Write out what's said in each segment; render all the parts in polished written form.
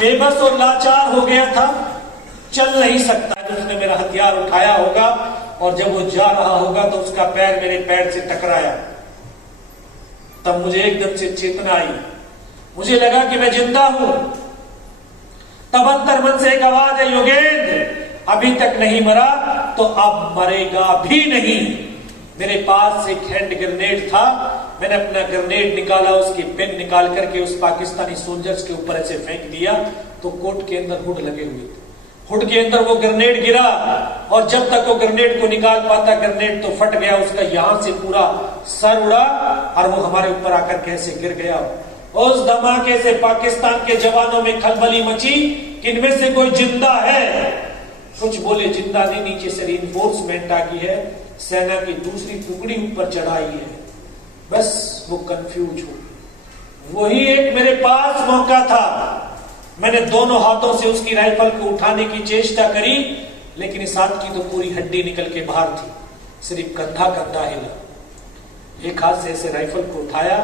बेबस और लाचार हो गया था, चल नहीं सकता। उसने मेरा हथियार उठाया होगा और जब वो जा रहा होगा तो उसका पैर मेरे पैर से टकराया। तब मुझे एकदम से चेतना आई, मुझे लगा कि मैं जिंदा हूं। तब अंतर्मन से एक आवाज है, योगेंद्र अभी तक नहीं मरा तो अब मरेगा भी नहीं। मेरे पास एक हैंड ग्रेनेड था, मैंने अपना ग्रेनेड निकाला, उसकी पिन निकाल करके उस पाकिस्तानी सोल्जर्स के ऊपर ऐसे फेंक दिया तो कोट के अंदर हुड लगे हुए थे। हुड के अंदर वो ग्रेनेड गिरा और जब तक वो ग्रेनेड को निकाल पाता, ग्रेनेड तो फट गया, उसका यहां से पूरा सर उड़ा और वो हमारे ऊपर आकर कैसे गिर गया। उस धमाके से पाकिस्तान के जवानों में खलबली मची कि इनमें से कोई जिंदा है। कुछ बोले जिंदा नहीं, नीचे से रिइंफोर्समेंट आ गई है, सेना की दूसरी टुकड़ी ऊपर चढ़ाई है। बस वो कंफ्यूज हो। वही एक मेरे पास मौका था, मैंने दोनों हाथों से उसकी राइफल को उठाने की चेष्टा करी, लेकिन इस हाथ की तो पूरी हड्डी निकल के बाहर थी, सिर्फ कंधा कंधा हिला। एक हाथ से ऐसे राइफल को उठाया,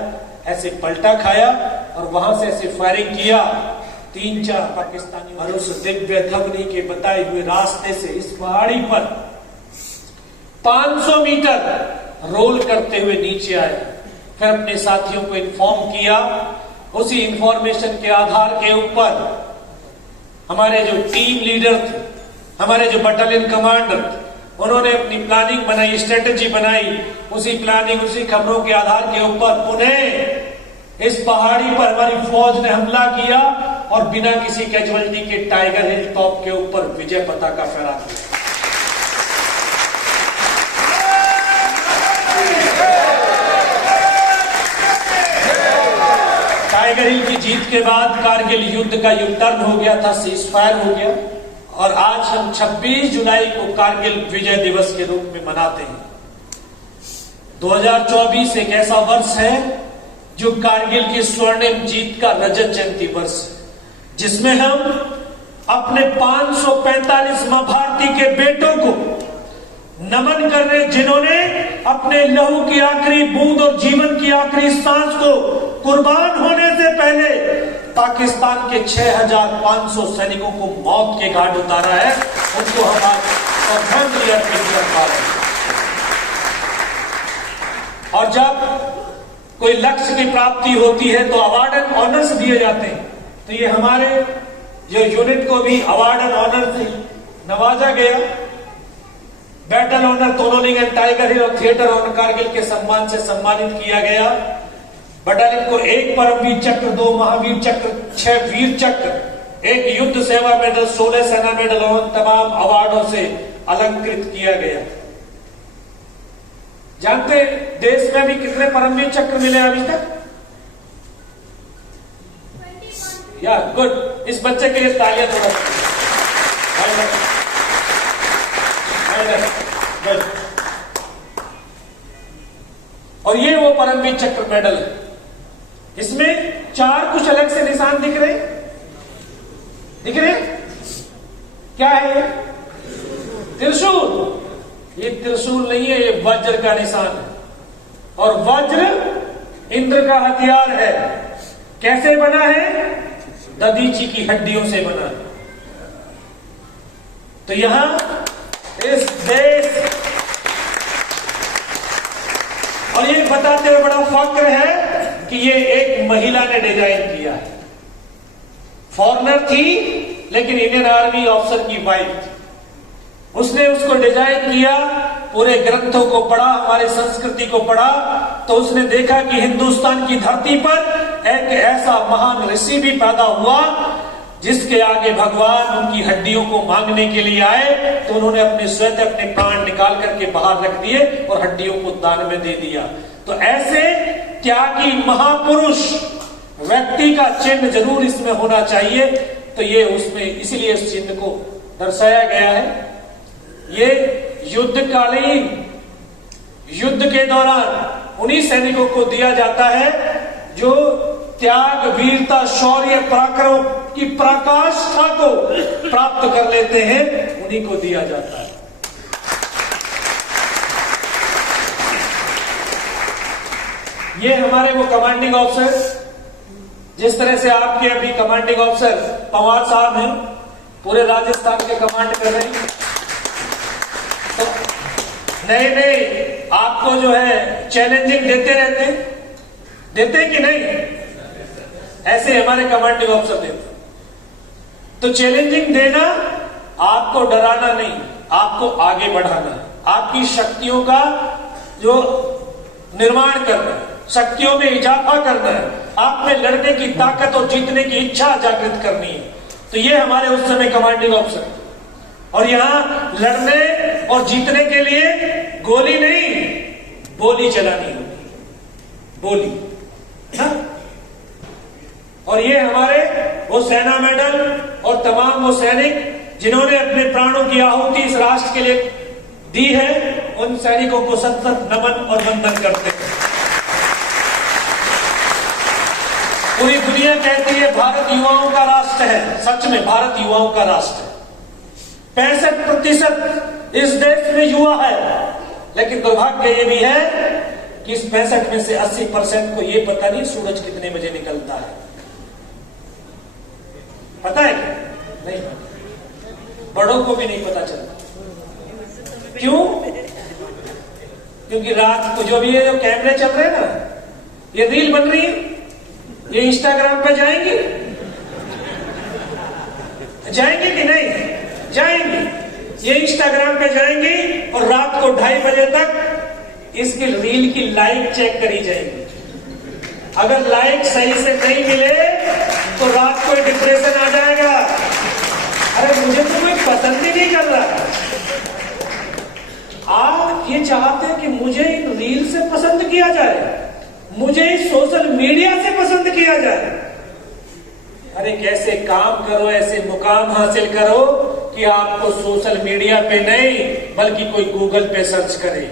ऐसे पलटा खाया और वहां से ऐसे फायरिंग किया। 3-4 पाकिस्तानी और उस दिव्य ध्वनि के बताए हुए रास्ते से इस पहाड़ी पर 500 मीटर रोल करते हुए नीचे आए। फिर अपने साथियों को इन्फॉर्म किया। उसी इंफॉर्मेशन के आधार के ऊपर हमारे जो टीम लीडर थे, हमारे जो बटालियन कमांडर थे, उन्होंने अपनी प्लानिंग बनाई, स्ट्रेटेजी बनाई। उसी प्लानिंग, उसी खबरों के आधार के ऊपर पुनः इस पहाड़ी पर हमारी फौज ने हमला किया और बिना किसी कैजुअलिटी के टाइगर हिल टॉप के ऊपर विजय पताका फहरा दिया। टाइगर हिल की जीत के बाद कारगिल युद्ध का टर्न हो गया था, सीज फायर हो गया और आज हम 26 जुलाई को कारगिल विजय दिवस के रूप में मनाते हैं। 2024 एक ऐसा वर्ष है जो कारगिल की स्वर्णिम जीत का रजत जयंती वर्ष है, जिसमें हम अपने 545 मां भारती के बेटों को नमन कर रहे, जिन्होंने अपने लहू की आखिरी बूंद और जीवन की आखिरी सांस को कुर्बान होने से पहले पाकिस्तान के 6500 सैनिकों को मौत के घाट उतारा है। उनको हम आज श्रद्धांजलि अर्पित कर पा रहे हैं। और जब कोई लक्ष्य की प्राप्ति होती है तो अवार्ड एंड ऑनर्स दिए जाते हैं। तो ये हमारे जो यूनिट को भी अवार्ड एंड ऑनर से नवाजा गया। बैटल ऑनर, टोनोलिंग एंड टाइगर हिल और थिएटर ऑनर कारगिल के सम्मान से सम्मानित किया गया। बटालियन को 1 परमवीर चक्र, 2 महावीर चक्र, 6 वीर चक्र, 1 युद्ध सेवा मेडल, 16 सेना मेडल और तमाम अवार्डों से अलंकृत किया गया। जानते देश में भी कितने परमवीर चक्र मिले अभी तक? या गुड, इस बच्चे के लिए तालियां थोड़ा। और ये वो परमवीर चक्र मेडल है। इसमें 4 कुछ अलग से निशान दिख रहे, दिख रहे? क्या है ये? त्रिशूल। ये त्रिशूल नहीं है, ये वज्र का निशान है और वज्र इंद्र का हथियार है। कैसे बना है? दधीची की हड्डियों से बना है। तो यहां इस देश और ये बताते हुए बड़ा फख्र है कि ये एक महिला ने डिजाइन किया है। फॉरेनर थी लेकिन इंडियन आर्मी ऑफिसर की वाइफ थी। उसने उसको डिजाइन किया, पूरे ग्रंथों को पढ़ा, हमारी संस्कृति को पढ़ा, तो उसने देखा कि हिंदुस्तान की धरती पर एक ऐसा महान ऋषि भी पैदा हुआ जिसके आगे भगवान उनकी हड्डियों को मांगने के लिए आए, तो उन्होंने अपने स्वयं अपने प्राण निकाल करके बाहर रख दिए और हड्डियों को दान में दे दिया। तो ऐसे त्यागी महापुरुष व्यक्ति का चिन्ह जरूर इसमें होना चाहिए। तो ये उसमें इसीलिए उस चिन्ह को दर्शाया गया है। ये युद्धकालीन युद्ध के दौरान उन्हीं सैनिकों को दिया जाता है जो त्याग, वीरता, शौर्य, पराक्रम की पराकाष्ठा को प्राप्त कर लेते हैं, उन्हीं को दिया जाता है। ये हमारे वो कमांडिंग ऑफिसर जिस तरह से आपके अभी कमांडिंग ऑफिसर पवार साहब हैं, पूरे राजस्थान के कमांड कर रहे हैं, तो नहीं आपको जो है चैलेंजिंग देते रहते हैं कि नहीं? ऐसे हमारे कमांडिंग ऑफिसर देते। तो चैलेंजिंग देना, आपको डराना नहीं, आपको आगे बढ़ाना है, आपकी शक्तियों का जो निर्माण करना है, शक्तियों में इजाफा करना है, आप में लड़ने की ताकत और जीतने की इच्छा जागृत करनी है। तो ये हमारे उस समय कमांडिंग ऑफिसर। और यहां लड़ने और जीतने के लिए गोली नहीं, बोली चलानी होगी, बोली ना? और ये हमारे वो सेना मेडल और तमाम वो सैनिक जिन्होंने अपने प्राणों की आहुति इस राष्ट्र के लिए दी है, उन सैनिकों को सतत नमन और वंदन करते हैं। पूरी दुनिया कहती है भारत युवाओं का राष्ट्र है, सच में भारत युवाओं का राष्ट्र है। 65% इस देश में युवा है, लेकिन दुर्भाग्य ये भी है कि इस 65 में से 80% को ये पता नहीं सूरज कितने बजे निकलता है। पता है क्या? नहीं, बड़ों को भी नहीं पता चलता। क्यों? क्योंकि रात को जो भी ये जो कैमरे चल रहे हैं ना, ये रील बन रही है, ये इंस्टाग्राम पे जाएंगे कि नहीं? जाएंगे। ये इंस्टाग्राम पे जाएंगी और रात को 2:30 बजे तक इसकी रील की लाइक चेक करी जाएगी। अगर लाइक सही से नहीं मिले तो रात को डिप्रेशन आ जाएगा। अरे मुझे तो कोई पसंद ही नहीं कर रहा। आप ये चाहते हैं कि मुझे इन रील से पसंद किया जाए, मुझे इस सोशल मीडिया से पसंद किया जाए। अरे कैसे काम करो, ऐसे मुकाम हासिल करो कि आपको सोशल मीडिया पे नहीं बल्कि कोई गूगल पे सर्च करे।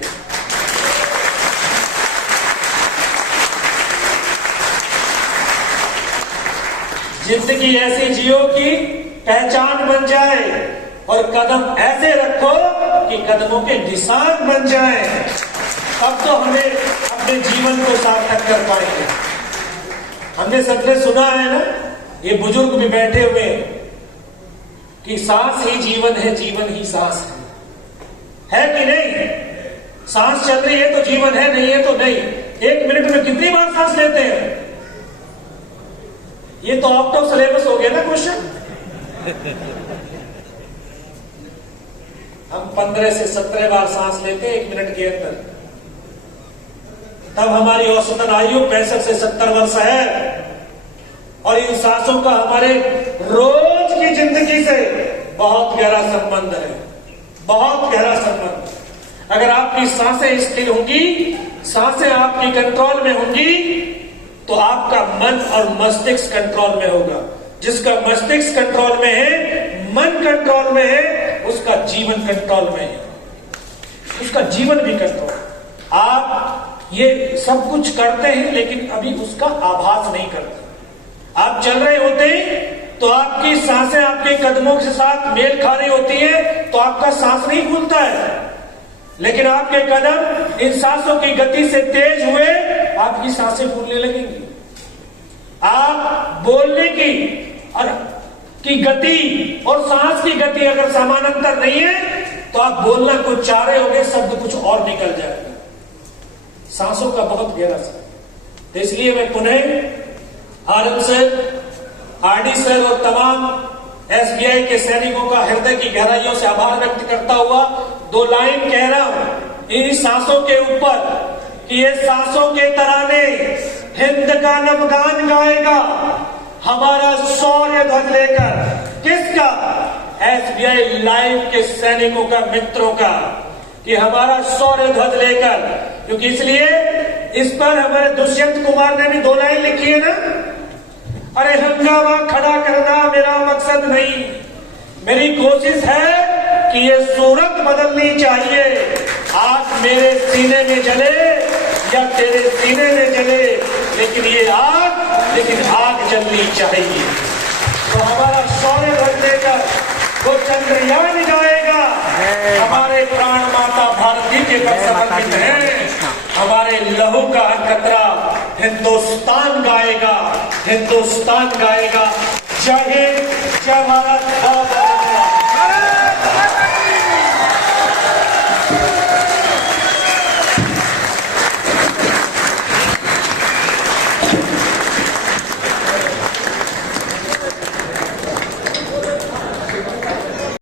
जिंदगी ऐसी जियो की पहचान बन जाए और कदम ऐसे रखो कि कदमों के निशान बन जाए। तब तो हमें अपने जीवन को सार्थक कर पाएंगे। हमने सबने सुना है ना, ये बुजुर्ग भी बैठे हुए कि सांस ही जीवन है, जीवन ही सांस है कि नहीं? सांस चल रही है तो जीवन है, नहीं है तो नहीं। 1 मिनट में कितनी बार सांस लेते हैं? ये तो आउट ऑफ सिलेबस हो गया ना क्वेश्चन। हम 15 से 17 बार सांस लेते हैं 1 मिनट के अंदर। तब हमारी औसतन आयु 65 से 70 वर्ष है। और इन सांसों का हमारे रोज की जिंदगी से बहुत गहरा संबंध है, बहुत गहरा संबंध। अगर आपकी सांसें स्थिर होंगी, सांसें आपकी कंट्रोल में होंगी, तो आपका मन और मस्तिष्क कंट्रोल में होगा। जिसका मस्तिष्क कंट्रोल में है, मन कंट्रोल में है, उसका जीवन कंट्रोल में है, उसका जीवन भी कंट्रोल। आप ये सब कुछ करते हैं लेकिन अभी उसका आभास नहीं करते। आप चल रहे होते हैं तो आपकी सांसें आपके कदमों के साथ मेल खा रही होती है, तो आपका सांस नहीं फूलता है। लेकिन आपके कदम इन सांसों की गति से तेज हुए, आपकी सांसें फूलने लगेंगी। आप बोलने की और की गति और सांस की गति अगर समानांतर नहीं है तो आप बोलना कुछ चाह रहे होगे, शब्द कुछ और निकल जाएगा। सांसों का बहुत गहरा संबंध। तो इसलिए मैं पुनः आरएम सर, आरडी सर और तमाम एसबीआई के सैनिकों का हृदय की गहराइयों से आभार व्यक्त करता हुआ 2 लाइन कह रहा हूं इन सांसों के ऊपर कि ये सांसों के तराने हिंद का नवगान गाएगा हमारा शौर्य ध्वज लेकर। किसका? एसबीआई लाइव के सैनिकों का, मित्रों का, कि हमारा शौर्य ध्वज लेकर। क्योंकि इसलिए इस पर हमारे दुष्यंत कुमार ने भी 2 लाइन लिखी है ना, अरे हंगामा खड़ा करना मेरा मकसद नहीं, मेरी कोशिश है कि ये सूरत बदलनी चाहिए। आग मेरे सीने में जले या तेरे सीने में जले, लेकिन ये आग जलनी चाहिए। तो हमारा शौर्य ध्वज लेकर वो चंद्रयान जाएगा। हमारे प्राण माता भारती के पर समर्पित है। हमारे लहू का हर कतरा हिंदुस्तान गाएगा, हिंदुस्तान गाएगा। जय हिंद, जय भारत।